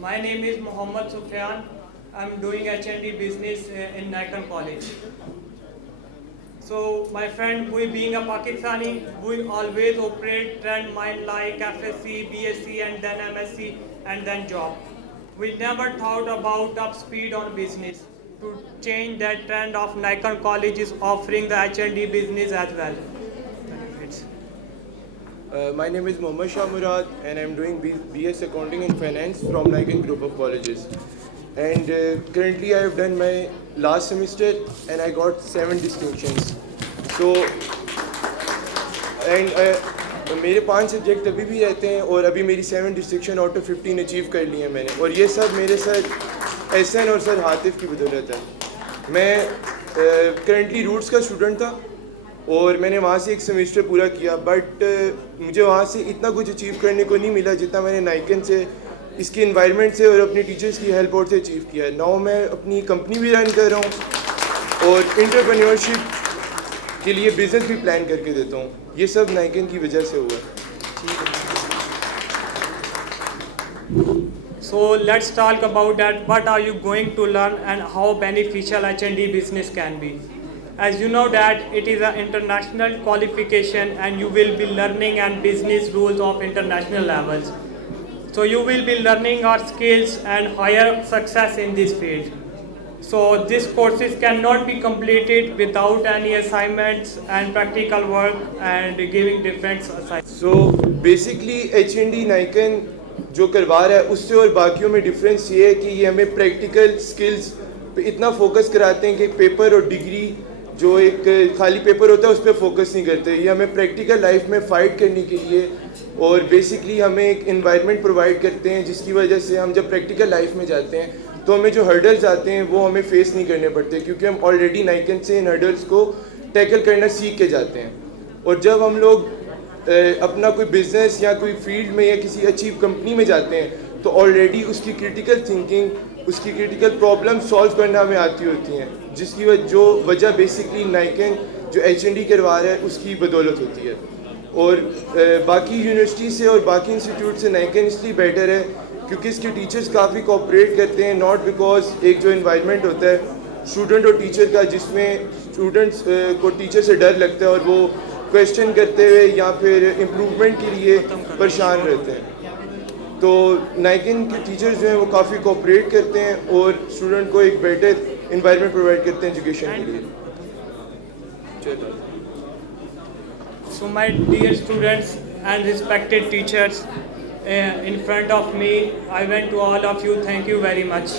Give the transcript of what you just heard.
My name is Mohammad Sufyan. I'm doing HND business in Nikon College. So my friend, we being a Pakistani, we always operate trend mind like FSC, BSc and then MSc and then job. We never thought about up speed on business to change that trend of Nikon College is offering the HND business as well. Benefits. My name is Mohammad Shah Murad and I'm doing BS Accounting and Finance from Nikon Group of Colleges. And currently I have done my last semester and I got 7 distinctions. So, मेरे 5 subject अभी भी रहते हैं और अभी मेरी 7 distinction out of 15 achieve कर ली है मैंने, और ये सब मेरे सर एहसन और सर हातिफ की बदौलत है। मैं करंटली रूट्स का स्टूडेंट था और मैंने वहाँ से एक सेमेस्टर पूरा किया, बट मुझे वहाँ से इतना कुछ अचीव करने को नहीं मिला जितना मैंने नाइकन से, इसके इन्वायरमेंट से और अपने टीचर्स की हेल्प और से अचीव किया है। नाउ मैं अपनी कंपनी भी रन कर रहा हूँ और एंटरप्रेन्योरशिप के लिए बिजनेस भी प्लान करके देता हूँ। ये सब नाइकन की वजह से हुआ है। So let's talk about that. What are you going to learn and how beneficial H&D business can be? As you know that it is an international qualification and you will be learning and business rules of international levels. So you will be learning our skills and higher success in this field. So these courses cannot be completed without any assignments and practical work and giving different assignments. So basically H&D Nikon जो करवा रहा है उससे और बाकियों में difference ये है कि ये हमें प्रैक्टिकल स्किल्स पे इतना फोकस कराते हैं कि पेपर और डिग्री जो एक खाली पेपर होता है उस पर फोकस नहीं करते। ये हमें प्रैक्टिकल लाइफ में फ़ाइट करने के लिए और बेसिकली हमें एक इन्वायरमेंट प्रोवाइड करते हैं जिसकी वजह से हम जब प्रैक्टिकल लाइफ में जाते हैं तो हमें जो हर्डल्स आते हैं वो हमें फेस नहीं करने पड़ते, क्योंकि हम ऑलरेडी नाइकन से इन हर्डल्स को टैकल करना सीख के जाते हैं। और जब हम लोग अपना कोई बिजनेस या कोई फील्ड में या किसी अच्छी कंपनी में जाते हैं तो ऑलरेडी उसकी क्रिटिकल थिंकिंग, उसकी क्रिटिकल प्रॉब्लम सॉल्व करना हमें आती होती हैं, जिसकी वजह बेसिकली नाइकन जो H&D करवा रहा है उसकी बदौलत होती है। और बाकी यूनिवर्सिटी से और बाकी इंस्टीट्यूट से नाइकन इसलिए बेटर है क्योंकि इसके टीचर्स काफ़ी कोऑपरेट करते हैं, नॉट बिकॉज एक जो इन्वायरमेंट होता है स्टूडेंट और टीचर का जिसमें स्टूडेंट्स को टीचर से डर लगता है और वो क्वेश्चन करते हुए या फिर इम्प्रूवमेंट के लिए परेशान रहते हैं। तो नाइकन के टीचर्स जो हैं वो काफ़ी कोऑपरेट करते हैं और स्टूडेंट को एक बेटर इन्वायरमेंट प्रोवाइड करते हैं एजुकेशन के लिए। चलो। So my dear students and respected teachers, in front of me, I want to all of you thank you very much.